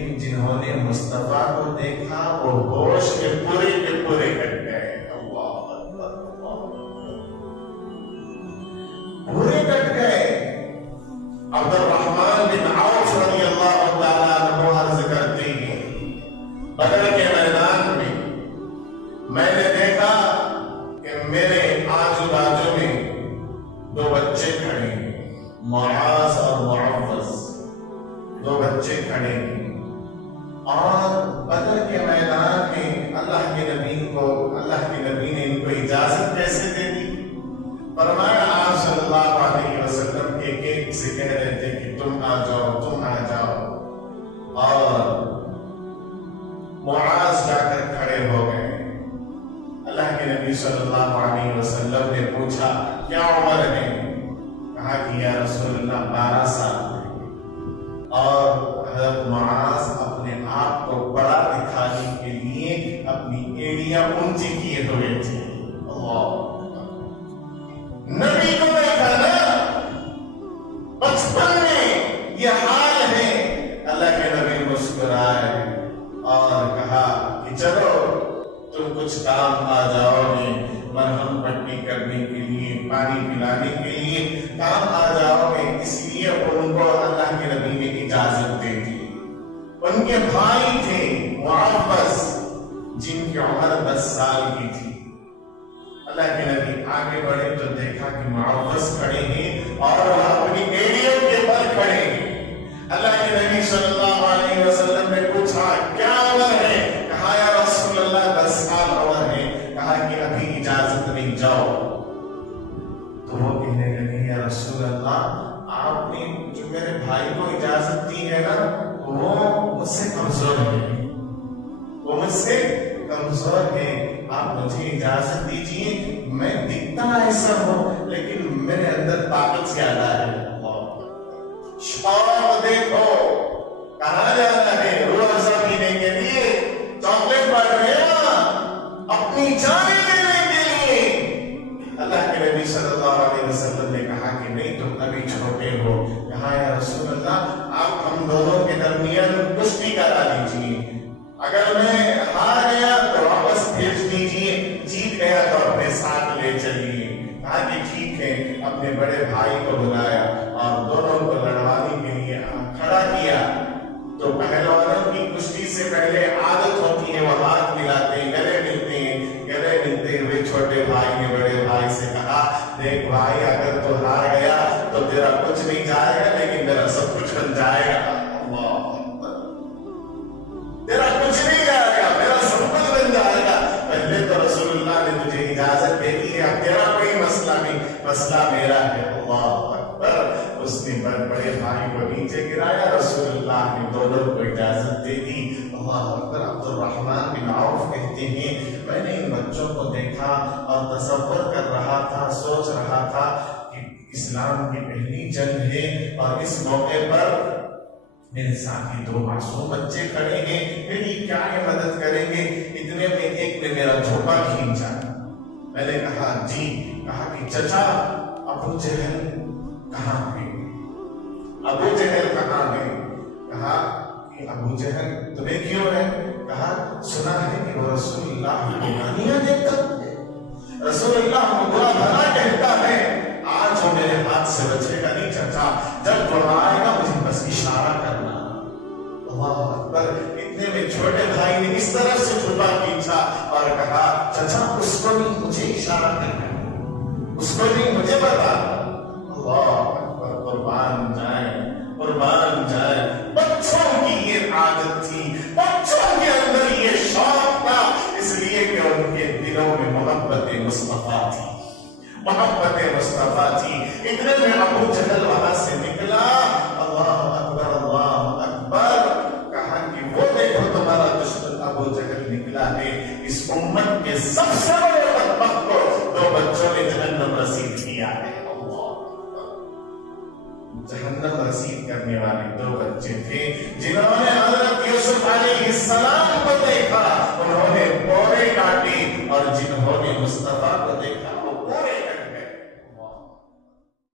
لیکن جنہوں نے مصطفیٰ کو دیکھا وہ ہوش کے پورے کٹ گئے. اللہ اکبر، پورے کٹ گئے. عبد الرحمن بن عوف رضی اللہ تعالیٰ عنہ عرض کرتے ہیں بدر کے میدان میں میں نے دیکھا کہ میرے آجو باجو میں دو بچے کھڑے ہیں، معاذ اور معوذ، دو بچے کھڑے ہیں. اور بدر کے میدان میں اللہ کے نبی نے ان کو اجازت کیسے دے دی؟ فرمایا آپ صلی اللہ علیہ وسلم ایک ایک سے کہہ رہے تھے کہ تم آ جاؤ. اور معاذ جا کر کھڑے ہو گئے. اللہ کے نبی صلی اللہ علیہ وسلم نے پوچھا کیا عمر ہے؟ کہا کہ یا رسول اللہ 12 سال. اور حضرت معاذ اپنے آپ کو بڑا دکھانے کے لیے اپنی ایڑیاں اونچی کیے ہوئے تھے. اللہ نبی کو دیکھا نا بچپن میں یہ حال ہے. اللہ کے نبی مسکرائے اور کہا کہ چلو تم کچھ کام آ جاؤ گے، مرہم پٹی کرنے کے لیے، پانی پلانے کے لیے کام آ جاؤ گے. اس لیے ان کو اللہ کے نبی نے اجازت دے دی. ان کے بھائی تھے معوذ جن کی عمر 10 سال کی تھی. اللہ کے نبی آگے بڑھے تو دیکھا کہ معوذ کھڑے ہیں اور وہ اپنی ایڑیوں کے بل کھڑے ہیں. اللہ کے نبی صلی اللہ علیہ وسلم نے پوچھا کیا عمر ہے؟ کہا یا رسول اللہ 10 سال عمر ہے. کہا کہ ابھی اجازت نہیں، جاؤ. تو وہ کہنے لگے یا رسول اللہ آپ نے جو میرے بھائی کو اجازت دی ہے نا وہ مجھ سے کمزور ہے، آپ مجھے اجازت دیجیے. میں دکھتا ایسا ہوں لیکن میرے اندر طاقت زیادہ ہے. شوق دیکھو کہاں جانا ہے روح افزا پینے کے لیے، چاکلیٹ بانٹ رہے ہیں اپنی جانیں لینے کے لیے. اللہ کے نبی صلی اللہ علیہ وسلم نے کہا کہ نہیں تم ابھی چھوٹے ہو. کہا یا رسول اللہ آپ ہم دونوں کے درمیان کشتی کرا دیجیے، اگر میں ہار گیا تو واپس بھیج دیجیے، جیت گیا تو اپنے ساتھ لے چلیے. کہا کہ ٹھیک ہے. اپنے بڑے بھائی کو بلایا اور دونوں کو لڑوانے کے لیے کھڑا کیا. تو پہلوانوں کی کشتی سے پہلے عادت ہوتی ہے وہ ہاتھ ملاتے ہیں، گلے ملتے ہیں. گلے ملتے ہوئے چھوٹے بھائی نے بڑے بھائی سے کہا دیکھ بھائی اگر تو ہار گیا تو تیرا کچھ نہیں جائے گا لیکن میرا سب کچھ بن جائے گا. تیرا کچھ نہیں جائے گا، میرا سب کچھ بن جائے گا. پہلے تو رسول اللہ نے تجھے اجازت دے دی ہے، اب تیرا کوئی مسئلہ نہیں، مسئلہ میرا ہے. اللہ اکبر. اس نے بڑے بھائی کو نیچے گرایا، رسول اللہ نے دونوں کو اجازت دے دی. اللہ اکبر. عبد الرحمن بن عوف کہتے ہیں میں نے ان بچوں کو دیکھا اور تصور کر رہا تھا، سوچ رہا تھا کہ اسلام کی پہلی جنگ ہے اور اس موقع پر میرے ساتھ 2 معصوم بچے کھڑے ہیں، میری کیا یہ مدد کریں گے؟ اتنے میں ایک نے میرا جھوپا کھینچا. میں نے کہا جی. کہا کہ چچا ابو جہل کہاں ہے؟ ابو جہل کہاں ہے؟ کہا کہ ابو جہل تمہیں کیوں ہے؟ کہا سنا ہے کہ وہ رسول اللہ کو گالیاں دیتا ہے، رسول اللہ کو برا بھلا کہتا ہے. آج وہ میرے ہاتھ سے بچے گا نہیں چچا، جب تو آئے گا مجھے بس اشارہ کرنا. اللہ اکبر. اتنے میں چھوٹے بھائی نے اس طرف سے چھپا کھینچا اور کہا چچا اس کو نہیں مجھے اشارہ کرنا، اس کو نہیں مجھے بتا. اللہ اکبر. قربان جائیں. بچوں کی یہ عادت تھی، بچوں کے اندر یہ شوق تھا، اس لیے کہ ان کے دلوں میں محبت مصطفیٰ تھی. اتنے میں ابو جہل وہاں سے نکلا. اللہ اکبر. کہا کہ وہ دیکھو تمہارا دشمن ابو جہل نکلا ہے. اس امت کے سب سے بڑے بدبخت کو 2 بچوں نے جہنم رسید کیا ہے. جہنم رسید کرنے والے 2 بچے تھے جنہوں نے حضرت یوسف علیہ السلام کو دیکھا، انہوں نے پورے کاٹے، اور جنہوں نے مصطفیٰ کو دیکھا وہ پورے کٹ گئے.